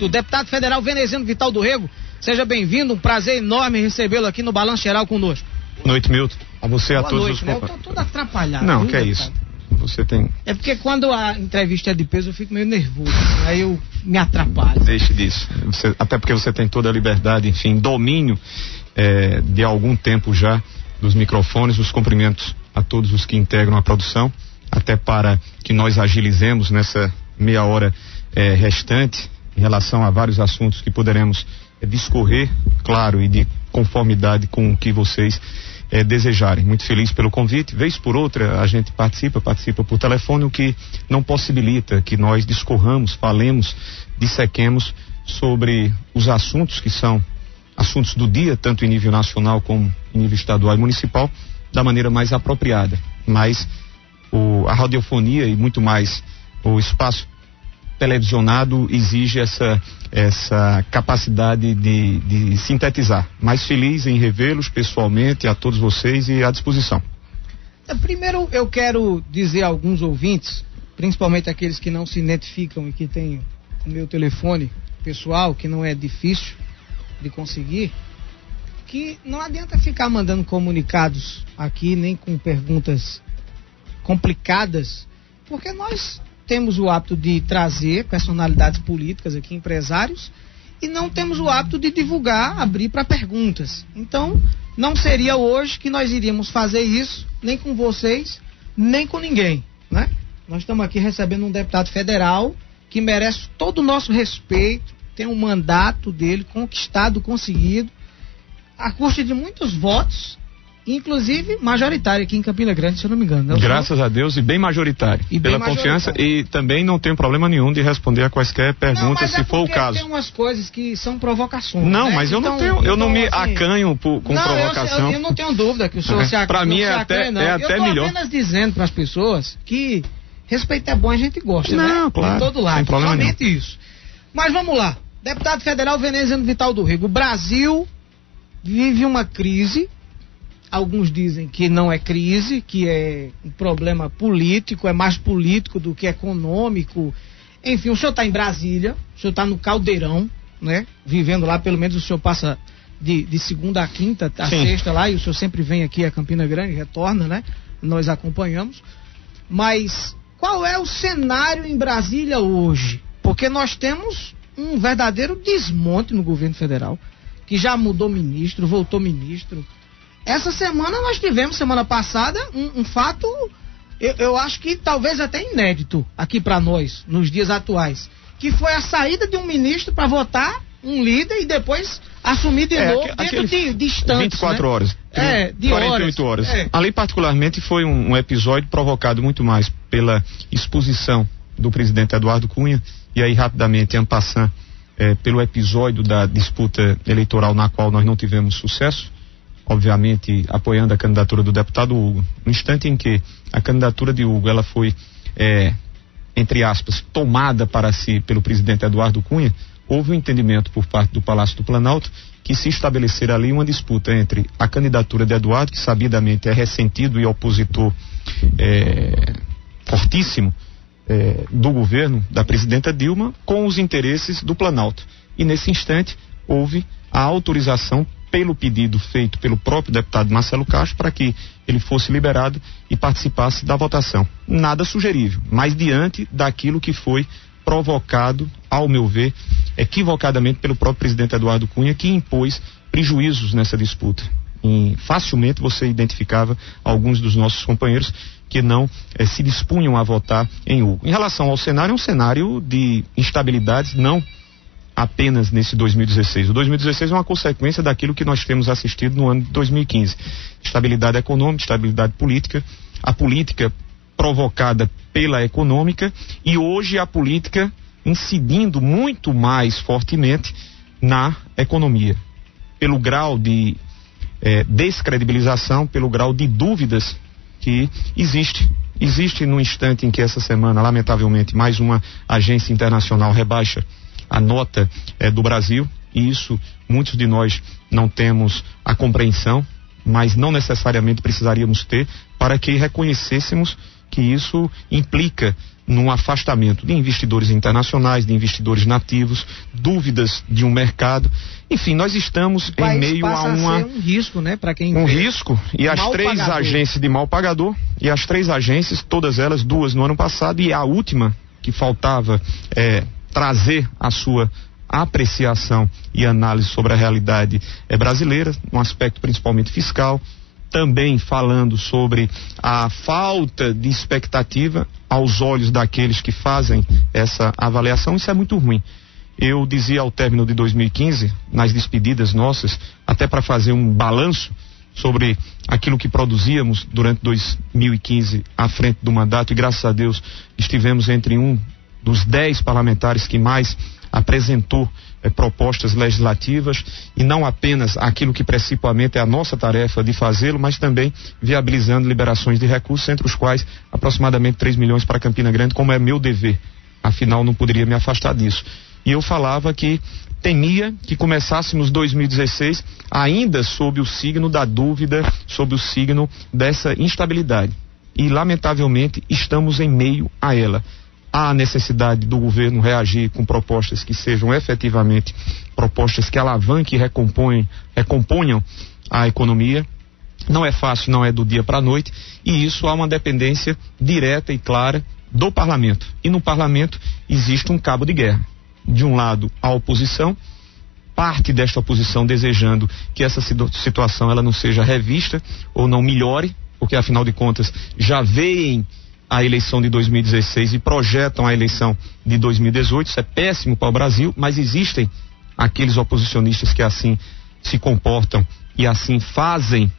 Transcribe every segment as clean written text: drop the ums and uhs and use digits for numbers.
O deputado federal veneziano Vital do Rego, seja bem-vindo, um prazer enorme recebê-lo aqui no Balanço Geral conosco. Boa noite, Milton. A você e a todos os companheiros. Eu tô todo atrapalhado. Não, que é isso. Você tem... É porque quando a entrevista é de peso eu fico meio nervoso, aí eu me atrapalho. Deixe disso. Até porque você tem toda a liberdade, enfim, domínio de algum tempo já dos microfones, os cumprimentos a todos os que integram a produção, até para que nós agilizemos nessa meia hora restante em relação a vários assuntos que poderemos discorrer, claro, e de conformidade com o que vocês desejarem. Muito feliz pelo convite. Vez por outra a gente participa por telefone, o que não possibilita que nós discorramos, falemos, dissequemos sobre os assuntos que são assuntos do dia, tanto em nível nacional como em nível estadual e municipal, da maneira mais apropriada. Mas a radiofonia e muito mais o espaço televisionado exige essa capacidade de sintetizar. Mais feliz em revê-los pessoalmente, a todos vocês e à disposição. Primeiro eu quero dizer a alguns ouvintes, principalmente aqueles que não se identificam e que têm o meu telefone pessoal, que não é difícil de conseguir, que não adianta ficar mandando comunicados aqui, nem com perguntas complicadas, porque nós temos o hábito de trazer personalidades políticas aqui, empresários, e não temos o hábito de divulgar, abrir para perguntas. Então, não seria hoje que nós iríamos fazer isso, nem com vocês, nem com ninguém, né? Nós estamos aqui recebendo um deputado federal que merece todo o nosso respeito, tem um mandato dele conquistado, conseguido, à custa de muitos votos, inclusive majoritário aqui em Campina Grande, se eu não me engano. Graças a Deus, e bem majoritário. E pela confiança, e também não tenho problema nenhum de responder a quaisquer perguntas, se for o caso. Tem umas coisas que são provocações. Não, né? mas eu não tenho, eu não me acanho com provocação. Eu não tenho dúvida que o senhor se acanha. Para mim é até melhor. Eu estou apenas dizendo para as pessoas que respeito é bom, a gente gosta, né? Não, claro. De todo lado. Sem problema somente nenhum. Isso. Mas vamos lá. Deputado federal veneziano Vital do Rego. O Brasil vive uma crise. Alguns dizem que não é crise, que é um problema político, é mais político do que econômico. Enfim, o senhor está em Brasília, o senhor está no Caldeirão, né? Vivendo lá, pelo menos o senhor passa de segunda a quinta, a sexta lá, e o senhor sempre vem aqui a Campina Grande, retorna, né? Nós acompanhamos. Mas qual é o cenário em Brasília hoje? Porque nós temos um verdadeiro desmonte no governo federal, que já mudou ministro, voltou ministro. Essa semana nós tivemos, semana passada, um fato, eu acho que talvez até inédito aqui para nós, nos dias atuais, que foi a saída de um ministro para votar um líder e depois assumir de novo dentro de instantes. 24 né? horas. De 48 horas. Ali particularmente foi um episódio provocado muito mais pela exposição do presidente Eduardo Cunha e aí rapidamente, en passant, pelo episódio da disputa eleitoral na qual nós não tivemos sucesso, obviamente apoiando a candidatura do deputado Hugo. No instante em que a candidatura de Hugo ela foi, entre aspas, tomada para si pelo presidente Eduardo Cunha, houve um entendimento por parte do Palácio do Planalto que se estabelecer ali uma disputa entre a candidatura de Eduardo, que sabidamente é ressentido e opositor fortíssimo do governo da presidenta Dilma, com os interesses do Planalto. E nesse instante houve a autorização pelo pedido feito pelo próprio deputado Marcelo Castro para que ele fosse liberado e participasse da votação. Nada sugerível, mas diante daquilo que foi provocado, ao meu ver, equivocadamente pelo próprio presidente Eduardo Cunha, que impôs prejuízos nessa disputa. E facilmente você identificava alguns dos nossos companheiros que não se dispunham a votar em Hugo. Em relação ao cenário, é um cenário de instabilidades, não apenas nesse 2016. O 2016 é uma consequência daquilo que nós temos assistido no ano de 2015. Estabilidade econômica, estabilidade política, a política provocada pela econômica e hoje a política incidindo muito mais fortemente na economia. Pelo grau de descredibilização, pelo grau de dúvidas que existe. Existe no instante em que essa semana, lamentavelmente, mais uma agência internacional rebaixa a nota do Brasil, e isso muitos de nós não temos a compreensão, mas não necessariamente precisaríamos ter para que reconhecêssemos que isso implica num afastamento de investidores internacionais, de investidores nativos, dúvidas de um mercado. Enfim, nós estamos em meio a um risco, né, para quem risco, e as três agências de mal pagador, e as três agências, todas elas, duas no ano passado, e a última que faltava trazer a sua apreciação e análise sobre a realidade brasileira, um aspecto principalmente fiscal, também falando sobre a falta de expectativa aos olhos daqueles que fazem essa avaliação. Isso é muito ruim. Eu dizia ao término de 2015, nas despedidas nossas, até para fazer um balanço sobre aquilo que produzíamos durante 2015 à frente do mandato, e graças a Deus estivemos entre um dos 10 parlamentares que mais apresentou propostas legislativas, e não apenas aquilo que principalmente é a nossa tarefa de fazê-lo, mas também viabilizando liberações de recursos, entre os quais aproximadamente 3 milhões para Campina Grande, como é meu dever. Afinal, não poderia me afastar disso. E eu falava que temia que começássemos 2016 ainda sob o signo da dúvida, sob o signo dessa instabilidade. E, lamentavelmente, estamos em meio a ela. Há a necessidade do governo reagir com propostas que sejam efetivamente propostas que alavanquem e recomponham a economia. Não é fácil, não é do dia para a noite, e isso há uma dependência direta e clara do parlamento. E no parlamento existe um cabo de guerra. De um lado, a oposição, parte desta oposição desejando que essa situação ela não seja revista ou não melhore, porque afinal de contas já veem a eleição de 2016 e projetam a eleição de 2018. Isso é péssimo para o Brasil, mas existem aqueles oposicionistas que assim se comportam e assim fazem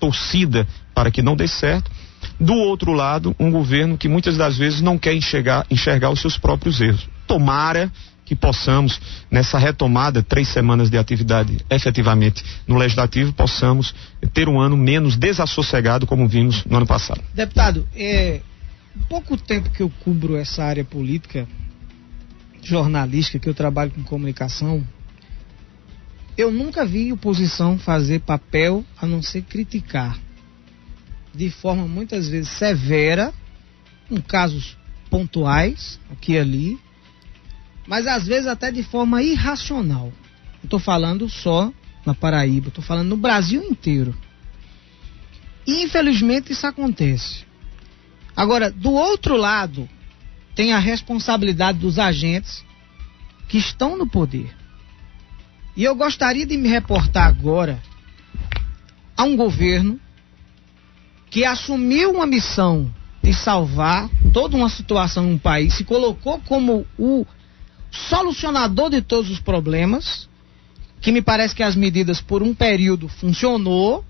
torcida para que não dê certo. Do outro lado, um governo que muitas das vezes não quer enxergar os seus próprios erros. Tomara que possamos, nessa retomada, 3 semanas de atividade efetivamente no Legislativo, possamos ter um ano menos desassossegado como vimos no ano passado. Deputado, pouco tempo que eu cubro essa área política, jornalística, que eu trabalho com comunicação, eu nunca vi oposição fazer papel a não ser criticar, de forma muitas vezes severa, com casos pontuais, aqui e ali, mas às vezes até de forma irracional. Não estou falando só na Paraíba, estou falando no Brasil inteiro. E infelizmente isso acontece. Agora, do outro lado, tem a responsabilidade dos agentes que estão no poder. E eu gostaria de me reportar agora a um governo que assumiu uma missão de salvar toda uma situação no país, se colocou como o solucionador de todos os problemas, que me parece que as medidas por um período funcionou,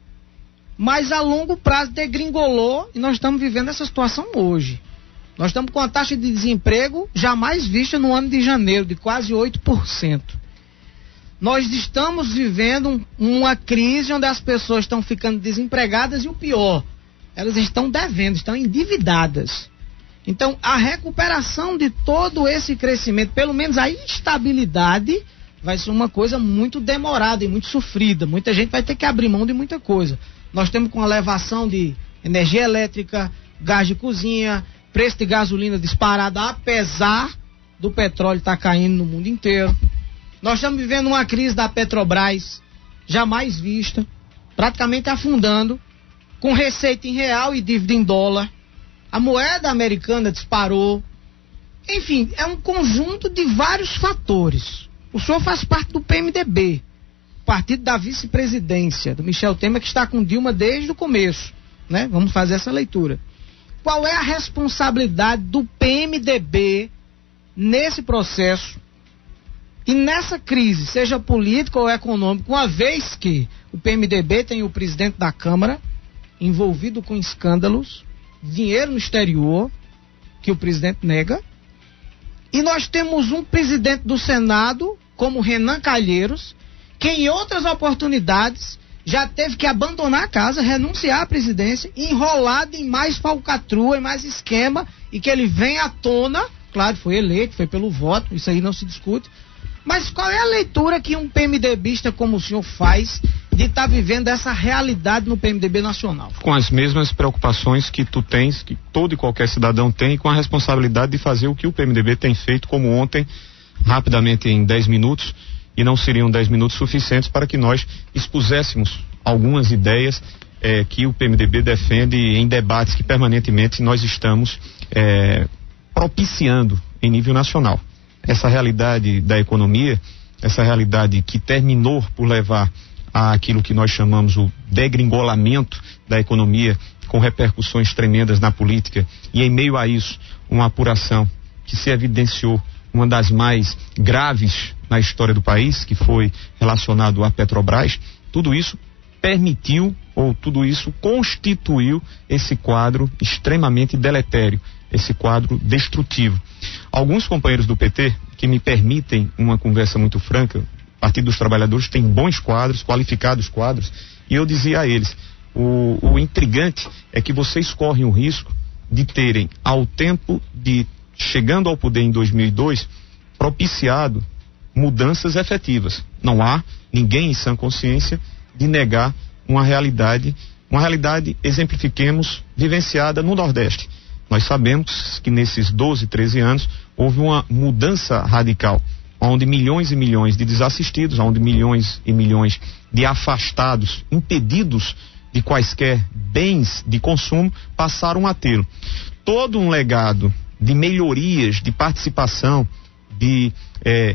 mas a longo prazo degringolou, e nós estamos vivendo essa situação hoje. Nós estamos com a taxa de desemprego jamais vista no ano de janeiro, de quase 8%. Nós estamos vivendo uma crise onde as pessoas estão ficando desempregadas e o pior, elas estão devendo, estão endividadas. Então, a recuperação de todo esse crescimento, pelo menos a estabilidade, vai ser uma coisa muito demorada e muito sofrida. Muita gente vai ter que abrir mão de muita coisa. Nós temos com a elevação de energia elétrica, gás de cozinha, preço de gasolina disparado, apesar do petróleo estar caindo no mundo inteiro. Nós estamos vivendo uma crise da Petrobras, jamais vista, praticamente afundando, com receita em real e dívida em dólar. A moeda americana disparou. Enfim, é um conjunto de vários fatores. O senhor faz parte do PMDB, partido da vice-presidência, do Michel Temer, que está com Dilma desde o começo, né? Vamos fazer essa leitura. Qual é a responsabilidade do PMDB nesse processo e nessa crise, seja política ou econômica, uma vez que o PMDB tem o presidente da Câmara envolvido com escândalos, dinheiro no exterior, que o presidente nega, e nós temos um presidente do Senado, como Renan Calheiros, que em outras oportunidades já teve que abandonar a casa, renunciar à presidência, enrolado em mais falcatrua, em mais esquema, e que ele vem à tona, claro, foi eleito, foi pelo voto, isso aí não se discute, mas qual é a leitura que um PMDBista como o senhor faz de estar vivendo essa realidade no PMDB nacional? Com as mesmas preocupações que tu tens, que todo e qualquer cidadão tem, com a responsabilidade de fazer o que o PMDB tem feito, como ontem, rapidamente em 10 minutos, e não seriam 10 minutos suficientes para que nós expuséssemos algumas ideias que o PMDB defende em debates que permanentemente nós estamos propiciando em nível nacional. Essa realidade da economia, essa realidade que terminou por levar àquilo que nós chamamos o degringolamento da economia, com repercussões tremendas na política, e em meio a isso, uma apuração que se evidenciou uma das mais graves na história do país, que foi relacionado à Petrobras. Tudo isso permitiu, ou tudo isso constituiu esse quadro extremamente deletério, esse quadro destrutivo. Alguns companheiros do PT, que me permitem uma conversa muito franca, o Partido dos Trabalhadores tem bons quadros, qualificados quadros, e eu dizia a eles, o intrigante é que vocês correm o risco de terem, ao tempo de chegando ao poder em 2002, propiciado mudanças efetivas. Não há ninguém em sã consciência de negar uma realidade, exemplifiquemos, vivenciada no Nordeste. Nós sabemos que nesses 12, 13 anos houve uma mudança radical, onde milhões e milhões de desassistidos, onde milhões e milhões de afastados, impedidos de quaisquer bens de consumo, passaram a tê-lo. Todo um legado de melhorias, de participação, de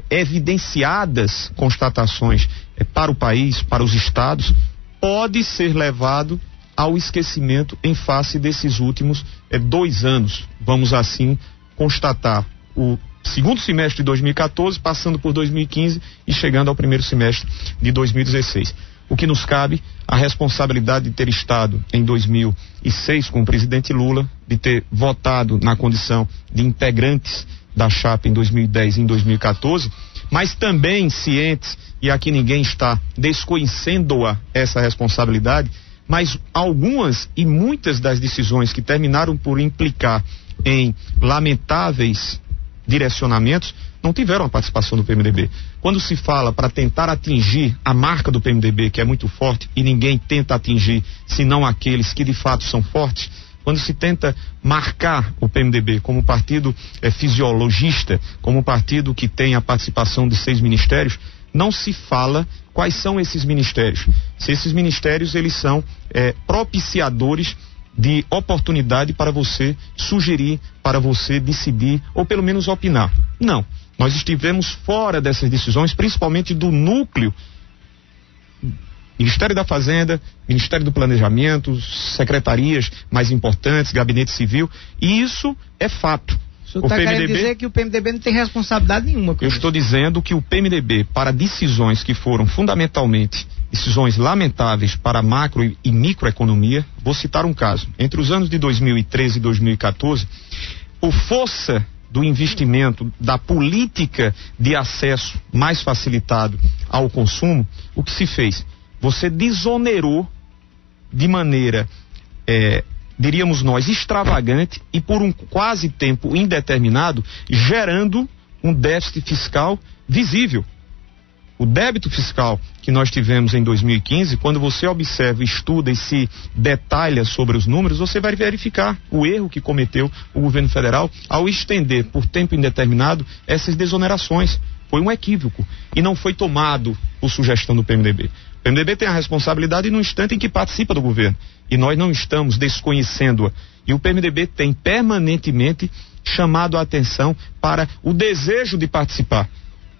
evidenciadas constatações para o país, para os estados, pode ser levado ao esquecimento em face desses últimos 2 anos. Vamos assim constatar o segundo semestre de 2014, passando por 2015 e chegando ao primeiro semestre de 2016. O que nos cabe, a responsabilidade de ter estado em 2006 com o presidente Lula, de ter votado na condição de integrantes da chapa em 2010 e em 2014, mas também cientes, e aqui ninguém está desconhecendo-a essa responsabilidade, mas algumas e muitas das decisões que terminaram por implicar em lamentáveis direcionamentos não tiveram a participação do PMDB. Quando se fala para tentar atingir a marca do PMDB, que é muito forte, e ninguém tenta atingir senão aqueles que de fato são fortes, quando se tenta marcar o PMDB como partido fisiologista, como partido que tem a participação de 6 ministérios, não se fala quais são esses ministérios. Se esses ministérios eles são propiciadores de oportunidade para você sugerir, para você decidir, ou pelo menos opinar. Não. Nós estivemos fora dessas decisões, principalmente do núcleo Ministério da Fazenda, Ministério do Planejamento, secretarias mais importantes, Gabinete Civil, e isso é fato. O senhor está querendo dizer que o PMDB não tem responsabilidade nenhuma? Eu estou dizendo que o PMDB, para decisões que foram fundamentalmente decisões lamentáveis para a macro e microeconomia, vou citar um caso. Entre os anos de 2013 e 2014, por força do investimento, da política de acesso mais facilitado ao consumo, o que se fez? Você desonerou de maneira, diríamos nós, extravagante e por um quase tempo indeterminado, gerando um déficit fiscal visível. O débito fiscal que nós tivemos em 2015, quando você observa, estuda e se detalha sobre os números, você vai verificar o erro que cometeu o governo federal ao estender por tempo indeterminado essas desonerações. Foi um equívoco e não foi tomado por sugestão do PMDB. O PMDB tem a responsabilidade no instante em que participa do governo e nós não estamos desconhecendo-a. E o PMDB tem permanentemente chamado a atenção para o desejo de participar.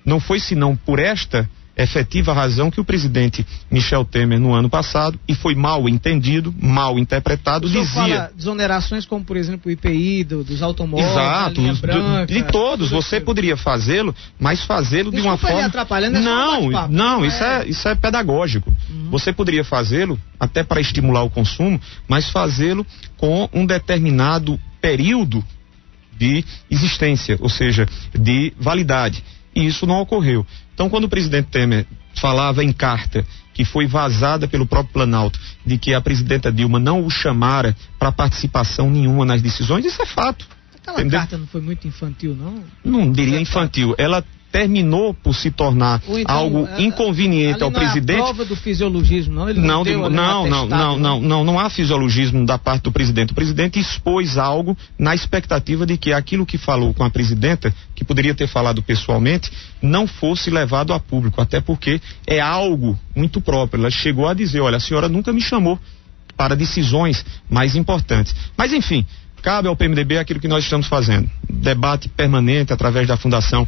Não foi senão por esta efetiva razão que o presidente Michel Temer, no ano passado, e foi mal entendido, mal interpretado, dizia... Fala desonerações como, por exemplo, o IPI, dos automóveis, exato, branca, de todos, você poderia fazê-lo, mas fazê-lo de uma forma... atrapalhando, isso é pedagógico. Você poderia fazê-lo até para estimular o consumo, mas fazê-lo com um determinado período de existência, ou seja, de validade. E isso não ocorreu. Então, quando o presidente Temer falava em carta, que foi vazada pelo próprio Planalto, de que a presidenta Dilma não o chamara para participação nenhuma nas decisões, isso é fato. Aquela carta não foi muito infantil, não? Não diria infantil. Ela terminou por se tornar então, algo inconveniente ao presidente. Não é a prova do fisiologismo, não? Ele não há fisiologismo da parte do presidente. O presidente expôs algo na expectativa de que aquilo que falou com a presidenta, que poderia ter falado pessoalmente, não fosse levado a público, até porque é algo muito próprio. Ela chegou a dizer, olha, a senhora nunca me chamou para decisões mais importantes. Mas enfim, cabe ao PMDB aquilo que nós estamos fazendo. Debate permanente através da Fundação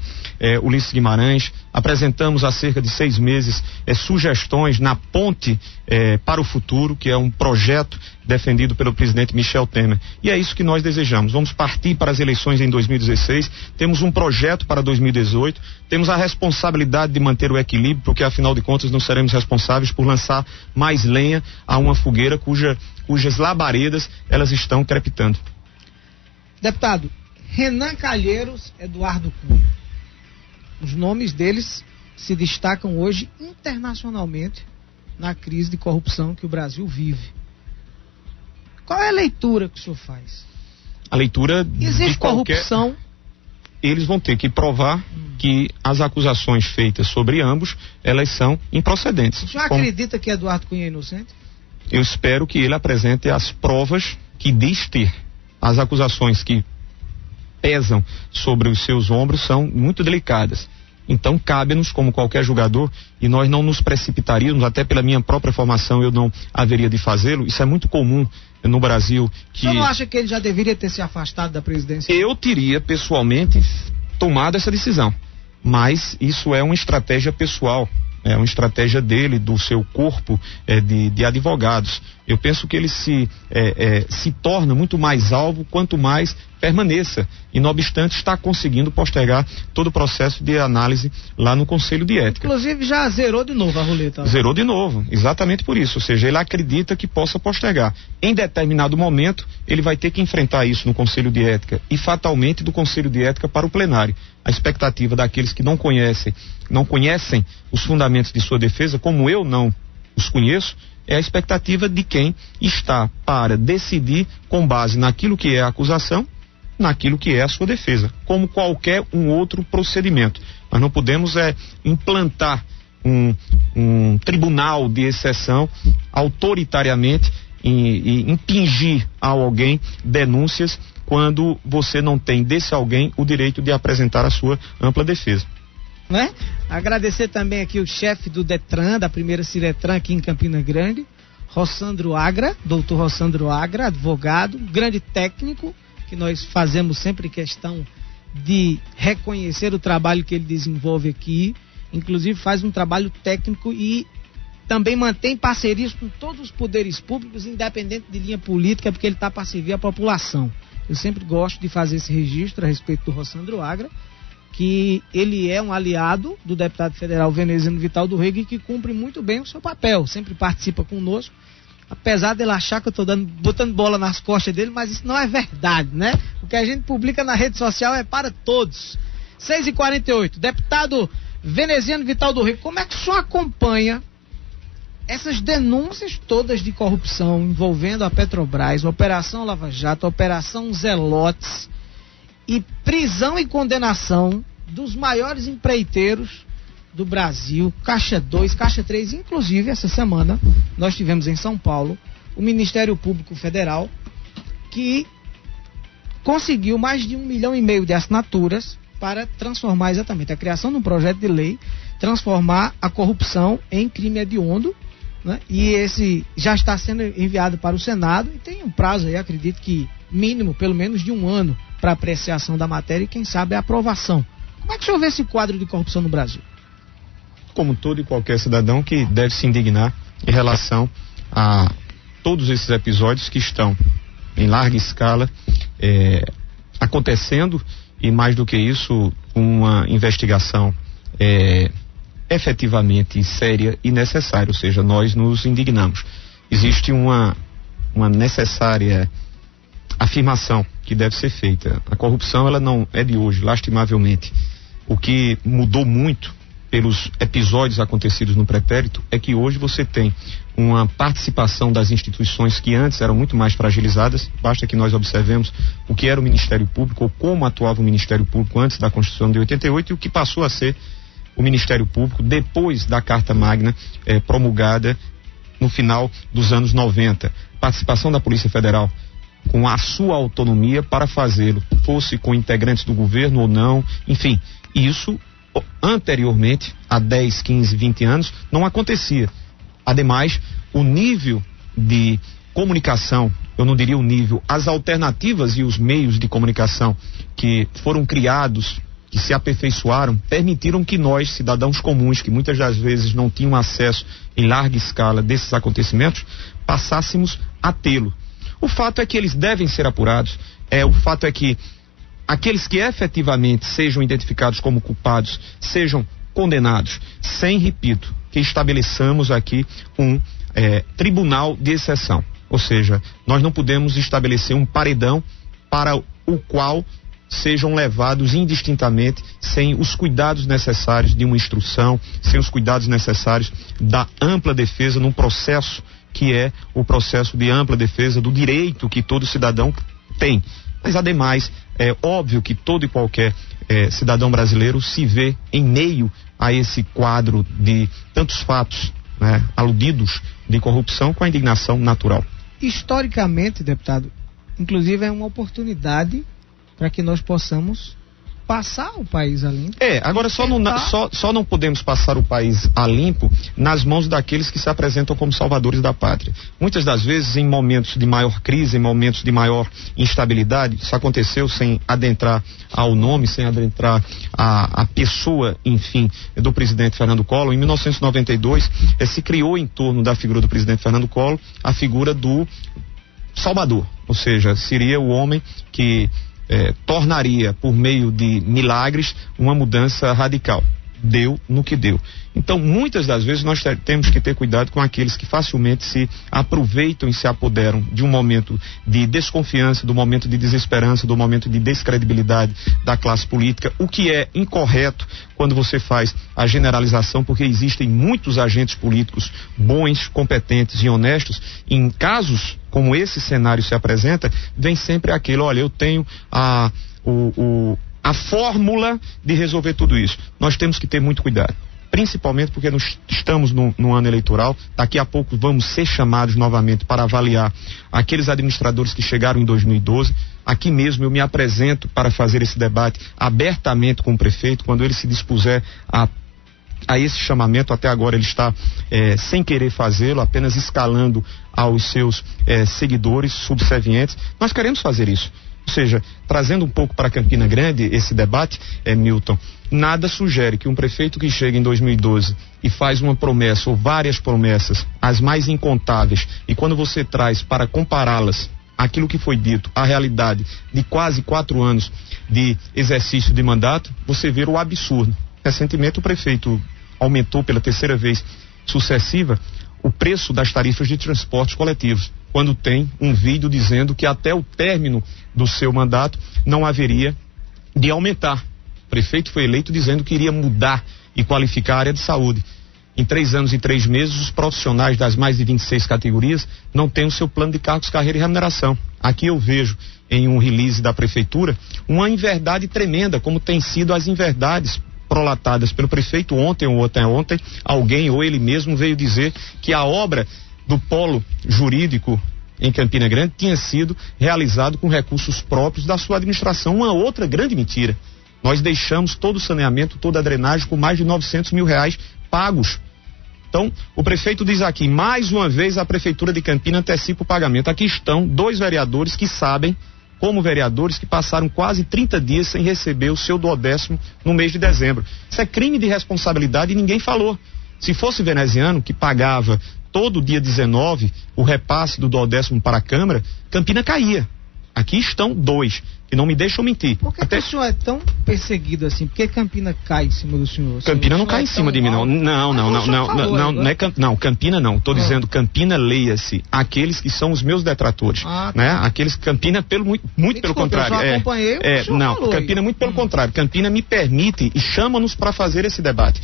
Ulisses Guimarães. Apresentamos há cerca de 6 meses sugestões na Ponte para o Futuro, que é um projeto defendido pelo presidente Michel Temer. E é isso que nós desejamos. Vamos partir para as eleições em 2016. Temos um projeto para 2018. Temos a responsabilidade de manter o equilíbrio, porque afinal de contas não seremos responsáveis por lançar mais lenha a uma fogueira cujas labaredas elas estão crepitando. Deputado, Renan Calheiros, Eduardo Cunha. Os nomes deles se destacam hoje internacionalmente na crise de corrupção que o Brasil vive. Qual é a leitura que o senhor faz? A leitura Existe de qualquer... corrupção? Eles vão ter que provar que as acusações feitas sobre ambos, elas são improcedentes. O senhor acredita que Eduardo Cunha é inocente? Eu espero que ele apresente as provas que diz ter. As acusações que pesam sobre os seus ombros são muito delicadas. Então cabe-nos, como qualquer julgador, e nós não nos precipitaríamos, até pela minha própria formação eu não haveria de fazê-lo. Isso é muito comum no Brasil. O senhor não acha que ele já deveria ter se afastado da presidência? Eu teria, pessoalmente, tomado essa decisão. Mas isso é uma estratégia pessoal. É uma estratégia dele, do seu corpo de advogados. Eu penso que ele se torna muito mais alvo quanto mais permaneça. E, não obstante, está conseguindo postergar todo o processo de análise lá no Conselho de Ética. Inclusive já zerou de novo a roleta. Zerou de novo, exatamente por isso. Ou seja, ele acredita que possa postergar. Em determinado momento, ele vai ter que enfrentar isso no Conselho de Ética e fatalmente do Conselho de Ética para o plenário. A expectativa daqueles que não conhecem os fundamentos de sua defesa, como eu não os conheço, é a expectativa de quem está para decidir com base naquilo que é a acusação, naquilo que é a sua defesa, como qualquer um outro procedimento. Nós não podemos implantar um tribunal de exceção autoritariamente e impingir a alguém denúncias quando você não tem desse alguém o direito de apresentar a sua ampla defesa. Né? Agradecer também aqui o chefe do Detran, da primeira Ciretran aqui em Campina Grande, Rossandro Agra, doutor Rossandro Agra, advogado, grande técnico, que nós fazemos sempre questão de reconhecer o trabalho que ele desenvolve aqui, inclusive faz um trabalho técnico e também mantém parcerias com todos os poderes públicos, independente de linha política, porque ele está para servir a população. Eu sempre gosto de fazer esse registro a respeito do Rossandro Agra, que ele é um aliado do deputado federal veneziano Vital do Rego e que cumpre muito bem o seu papel, sempre participa conosco, apesar dele achar que eu estou botando bola nas costas dele, mas isso não é verdade, né? O que a gente publica na rede social é para todos. 6h48, deputado veneziano Vital do Rego, como é que o senhor acompanha essas denúncias todas de corrupção envolvendo a Petrobras, a Operação Lava Jato, a Operação Zelotes e prisão e condenação dos maiores empreiteiros do Brasil, Caixa 2, Caixa 3, inclusive essa semana nós tivemos em São Paulo o Ministério Público Federal que conseguiu mais de 1,5 milhão de assinaturas para transformar exatamente a criação de um projeto de lei, transformar a corrupção em crime hediondo, né? E esse já está sendo enviado para o Senado e tem um prazo aí, acredito que mínimo, pelo menos de 1 ano para apreciação da matéria e quem sabe a aprovação. Como é que o senhor vê esse quadro de corrupção no Brasil? Como todo e qualquer cidadão que deve se indignar em relação a todos esses episódios que estão em larga escala acontecendo e mais do que isso, uma investigação efetivamente séria e necessária, ou seja, nós nos indignamos. Existe uma necessária afirmação que deve ser feita. A corrupção ela não é de hoje, lastimavelmente. O que mudou muito pelos episódios acontecidos no pretérito, é que hoje você tem uma participação das instituições que antes eram muito mais fragilizadas. Basta que nós observemos o que era o Ministério Público, ou como atuava o Ministério Público antes da Constituição de 88 e o que passou a ser o Ministério Público depois da Carta Magna promulgada no final dos anos 90. Participação da Polícia Federal com a sua autonomia para fazê-lo, fosse com integrantes do governo ou não, enfim, isso anteriormente, há 10, 15, 20 anos, não acontecia. Ademais, o nível de comunicação, eu não diria o nível, as alternativas e os meios de comunicação que foram criados, que se aperfeiçoaram, permitiram que nós, cidadãos comuns, que muitas das vezes não tinham acesso em larga escala desses acontecimentos, passássemos a tê-lo. O fato é que eles devem ser apurados, o fato é que aqueles que efetivamente sejam identificados como culpados sejam condenados, sem, repito, que estabeleçamos aqui um tribunal de exceção. Ou seja, nós não podemos estabelecer um paredão para o qual sejam levados indistintamente, sem os cuidados necessários de uma instrução, sem os cuidados necessários da ampla defesa num processo que é o processo de ampla defesa do direito que todo cidadão tem. Mas, ademais, é óbvio que todo e qualquer cidadão brasileiro se vê em meio a esse quadro de tantos fatos, né, aludidos de corrupção, com a indignação natural. Historicamente, deputado, inclusive é uma oportunidade para que nós possamos passar o país a limpo. Agora só não podemos passar o país a limpo nas mãos daqueles que se apresentam como salvadores da pátria. Muitas das vezes, em momentos de maior crise, em momentos de maior instabilidade, isso aconteceu sem adentrar ao nome, sem adentrar a pessoa, enfim, do presidente Fernando Collor. Em 1992, se criou em torno da figura do presidente Fernando Collor a figura do Salvador, ou seja, seria o homem que tornaria, por meio de milagres, uma mudança radical. Deu no que deu. Então, muitas das vezes nós temos que ter cuidado com aqueles que facilmente se aproveitam e se apoderam de um momento de desconfiança, do momento de desesperança, do momento de descredibilidade da classe política, o que é incorreto quando você faz a generalização, porque existem muitos agentes políticos bons, competentes e honestos. Em casos como esse cenário se apresenta, vem sempre aquele: olha, eu tenho a fórmula de resolver tudo isso. Nós temos que ter muito cuidado, principalmente porque nós estamos no ano eleitoral. Daqui a pouco vamos ser chamados novamente para avaliar aqueles administradores que chegaram em 2012. Aqui mesmo eu me apresento para fazer esse debate abertamente com o prefeito, quando ele se dispuser a esse chamamento. Até agora ele está sem querer fazê-lo, apenas escalando aos seus seguidores subservientes. Nós queremos fazer isso. Ou seja, trazendo um pouco para Campina Grande esse debate, Milton, nada sugere que um prefeito que chega em 2012 e faz uma promessa ou várias promessas, as mais incontáveis, e quando você traz para compará-las aquilo que foi dito, a realidade de quase 4 anos de exercício de mandato, você vê o absurdo. Recentemente o prefeito aumentou pela 3ª vez sucessiva o preço das tarifas de transportes coletivos, quando tem um vídeo dizendo que até o término do seu mandato não haveria de aumentar. O prefeito foi eleito dizendo que iria mudar e qualificar a área de saúde. Em 3 anos e 3 meses, os profissionais das mais de 26 categorias não têm o seu plano de cargos, carreira e remuneração. Aqui eu vejo, em um release da prefeitura, uma inverdade tremenda, como tem sido as inverdades prolatadas pelo prefeito. Ontem ou até ontem, alguém ou ele mesmo veio dizer que a obra do polo jurídico em Campina Grande tinha sido realizado com recursos próprios da sua administração. Uma outra grande mentira. Nós deixamos todo o saneamento, toda a drenagem com mais de R$900 mil pagos. Então, o prefeito diz aqui, mais uma vez a prefeitura de Campina antecipa o pagamento. Aqui estão 2 vereadores que sabem, como vereadores, que passaram quase 30 dias sem receber o seu 12º no mês de dezembro. Isso é crime de responsabilidade e ninguém falou. Se fosse veneziano, que pagava todo dia 19 o repasse do 12º para a Câmara, Campina caía. Aqui estão 2, que não me deixam mentir. Por que o senhor é tão perseguido assim? Por que Campina cai em cima do senhor? Campina não cai em cima de mim, não. Não, Campina não. Estou dizendo Campina, leia-se aqueles que são os meus detratores, né? Aqueles Campina muito pelo contrário. Eu só acompanhei o que o senhor falou Campina muito pelo contrário. Campina me permite e chama-nos para fazer esse debate.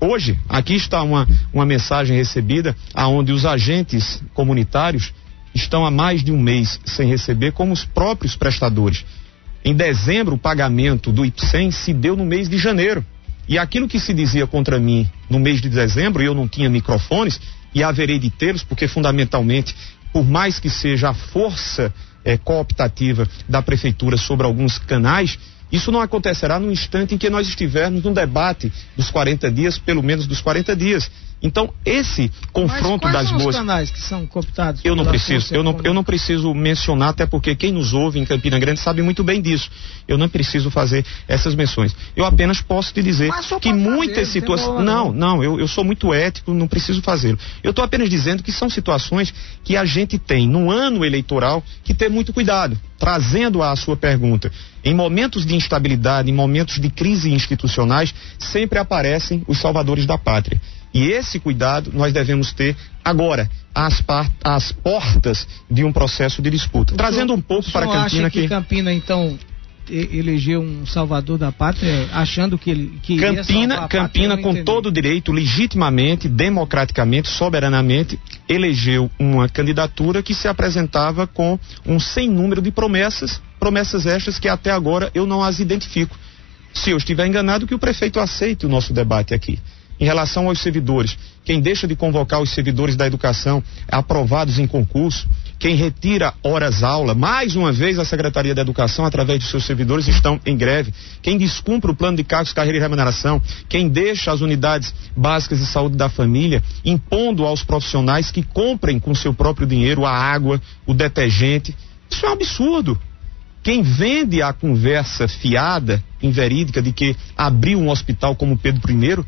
Hoje, aqui está uma mensagem recebida aonde os agentes comunitários estão há mais de um mês sem receber, como os próprios prestadores. Em dezembro, o pagamento do IPSEM se deu no mês de janeiro. E aquilo que se dizia contra mim no mês de dezembro, eu não tinha microfones, e haverei de tê-los, porque fundamentalmente, por mais que seja a força cooptativa da prefeitura sobre alguns canais, isso não acontecerá no instante em que nós estivermos num debate dos 40 dias, pelo menos dos 40 dias. Então, esse confronto das boas... Mas quais são os canais que são cooptados? Eu não preciso mencionar, até porque quem nos ouve em Campina Grande sabe muito bem disso. Eu não preciso fazer essas menções. Eu apenas posso te dizer que muitas situações... Não, eu sou muito ético, não preciso fazê-lo. Eu estou apenas dizendo que são situações que a gente tem no ano eleitoral que ter muito cuidado. Trazendo à sua pergunta, em momentos de instabilidade, em momentos de crise institucionais, sempre aparecem os salvadores da pátria. E esse cuidado nós devemos ter agora, às portas de um processo de disputa. Trazendo um pouco para Campina que Campina, então, elegeu um salvador da pátria, achando que ele iria salvar a Campina, com todo o direito, legitimamente, democraticamente, soberanamente, elegeu uma candidatura que se apresentava com um sem número de promessas estas que até agora eu não as identifico. Se eu estiver enganado, que o prefeito aceite o nosso debate aqui. Em relação aos servidores, quem deixa de convocar os servidores da educação aprovados em concurso, quem retira horas-aula, mais uma vez a Secretaria da Educação, através de seus servidores, estão em greve. Quem descumpre o plano de cargos, carreira e remuneração, quem deixa as unidades básicas de saúde da família, impondo aos profissionais que comprem com seu próprio dinheiro a água, o detergente. Isso é um absurdo. Quem vende a conversa fiada, inverídica, de que abriu um hospital como Pedro I,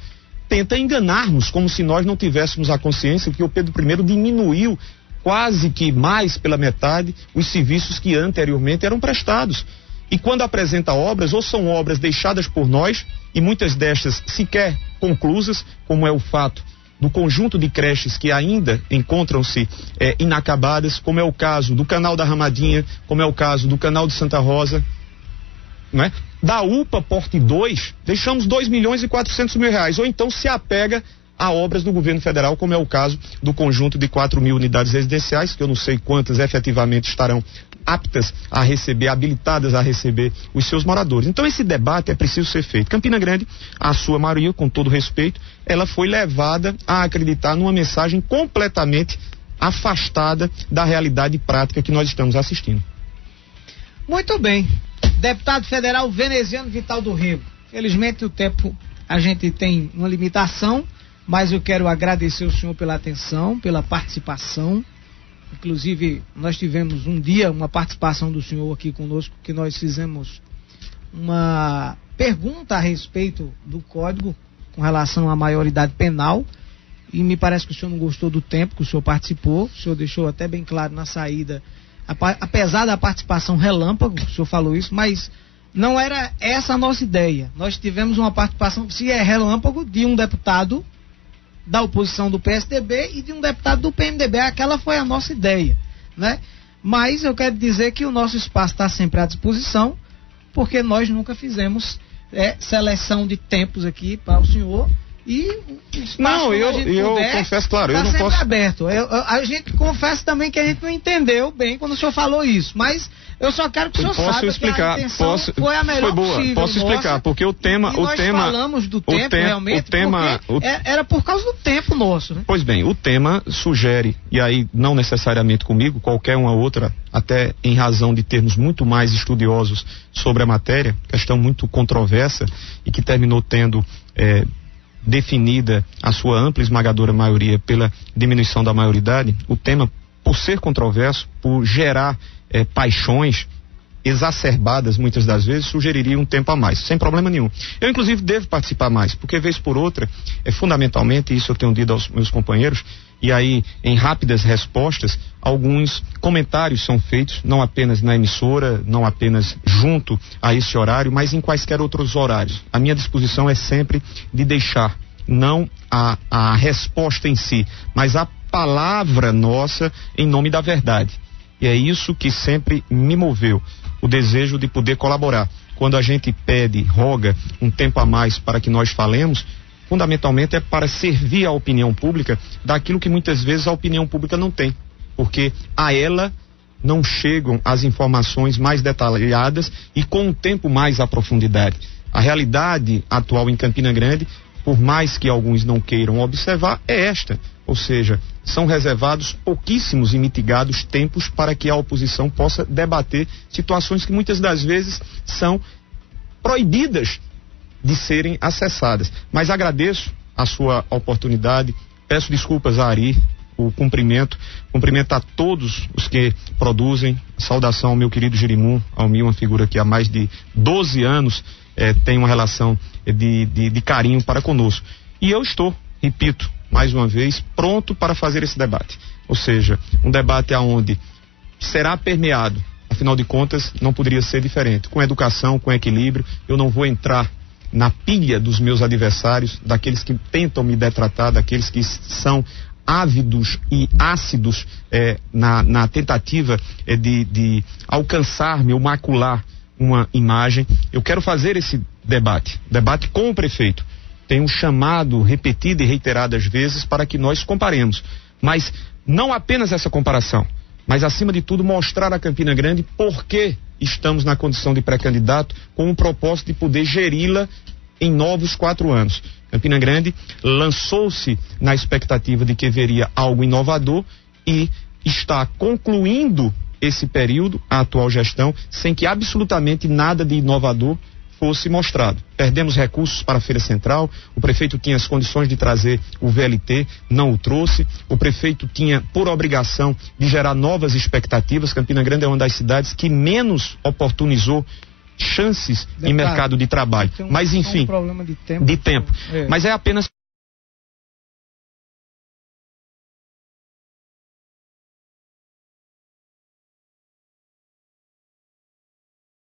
tenta enganar-nos, como se nós não tivéssemos a consciência que o Pedro I diminuiu quase que mais pela metade os serviços que anteriormente eram prestados. E quando apresenta obras, ou são obras deixadas por nós, e muitas destas sequer conclusas, como é o fato do conjunto de creches que ainda encontram-se inacabadas, como é o caso do canal da Ramadinha, como é o caso do canal de Santa Rosa, não é? Da UPA Porte 2, deixamos 2.400.000 reais, ou então se apega a obras do governo federal, como é o caso do conjunto de 4.000 unidades residenciais, que eu não sei quantas efetivamente estarão aptas a receber, habilitadas a receber os seus moradores. Então esse debate é preciso ser feito. Campina Grande, a sua maioria, com todo respeito, ela foi levada a acreditar numa mensagem completamente afastada da realidade prática que nós estamos assistindo. Muito bem. Deputado federal veneziano Vital do Rego. Felizmente o tempo, a gente tem uma limitação, mas eu quero agradecer o senhor pela atenção, pela participação. Inclusive, nós tivemos um dia uma participação do senhor aqui conosco, que nós fizemos uma pergunta a respeito do código com relação à maioridade penal, e me parece que o senhor não gostou do tempo que o senhor participou. O senhor deixou até bem claro na saída, apesar da participação relâmpago, o senhor falou isso, mas não era essa a nossa ideia. Nós tivemos uma participação, se é relâmpago, de um deputado da oposição do PSDB e de um deputado do PMDB. Aquela foi a nossa ideia, né? Mas eu quero dizer que o nosso espaço está sempre à disposição, porque nós nunca fizemos seleção de tempos aqui para o senhor. E não, eu confesso, claro, eu não posso. Aberto. A gente confessa também que a gente não entendeu bem quando o senhor falou isso, mas eu só quero que o senhor saiba explicar, que a intenção foi a melhor possível. Posso explicar, porque o tema, falamos do tempo realmente, era por causa do tempo nosso, né? Pois bem, o tema sugere, e aí não necessariamente comigo, qualquer uma outra, até em razão de termos muito mais estudiosos sobre a matéria, questão muito controversa e que terminou tendo definida a sua ampla e esmagadora maioria pela diminuição da maioridade. O tema, por ser controverso, por gerar paixões exacerbadas muitas das vezes, sugeriria um tempo a mais, sem problema nenhum. Eu inclusive devo participar mais, porque vez por outra, fundamentalmente, isso eu tenho dito aos meus companheiros, e aí em rápidas respostas, alguns comentários são feitos, não apenas na emissora, não apenas junto a esse horário, mas em quaisquer outros horários. A minha disposição é sempre de deixar, não a resposta em si, mas a palavra nossa em nome da verdade. E é isso que sempre me moveu, o desejo de poder colaborar. Quando a gente pede, roga um tempo a mais para que nós falemos, fundamentalmente é para servir a opinião pública daquilo que muitas vezes a opinião pública não tem, porque a ela não chegam as informações mais detalhadas e com um tempo mais à profundidade. A realidade atual em Campina Grande, por mais que alguns não queiram observar, é esta, ou seja, são reservados pouquíssimos e mitigados tempos para que a oposição possa debater situações que muitas das vezes são proibidas de serem acessadas. Mas agradeço a sua oportunidade, peço desculpas a Ari, o cumprimento a todos os que produzem, saudação ao meu querido Jerimum, ao mim, uma figura que há mais de 12 anos tem uma relação de carinho para conosco. E eu estou, repito, mais uma vez, pronto para fazer esse debate. Ou seja, um debate aonde será permeado, afinal de contas, não poderia ser diferente, com educação, com equilíbrio. Eu não vou entrar na pilha dos meus adversários, daqueles que tentam me detratar, daqueles que são ávidos e ácidos na tentativa de alcançar-me ou macular uma imagem. Eu quero fazer esse debate com o prefeito. Tenho chamado repetido e reiteradas vezes para que nós comparemos, mas não apenas essa comparação, mas acima de tudo mostrar a Campina Grande por que estamos na condição de pré-candidato, com o propósito de poder geri-la em novos 4 anos. Campina Grande lançou-se na expectativa de que veria algo inovador e está concluindo esse período, a atual gestão, sem que absolutamente nada de inovador fosse mostrado. Perdemos recursos para a Feira Central, o prefeito tinha as condições de trazer o VLT, não o trouxe, o prefeito tinha por obrigação de gerar novas expectativas. Campina Grande é uma das cidades que menos oportunizou chances em mercado de trabalho. Mas enfim, problema de tempo. Mas é apenas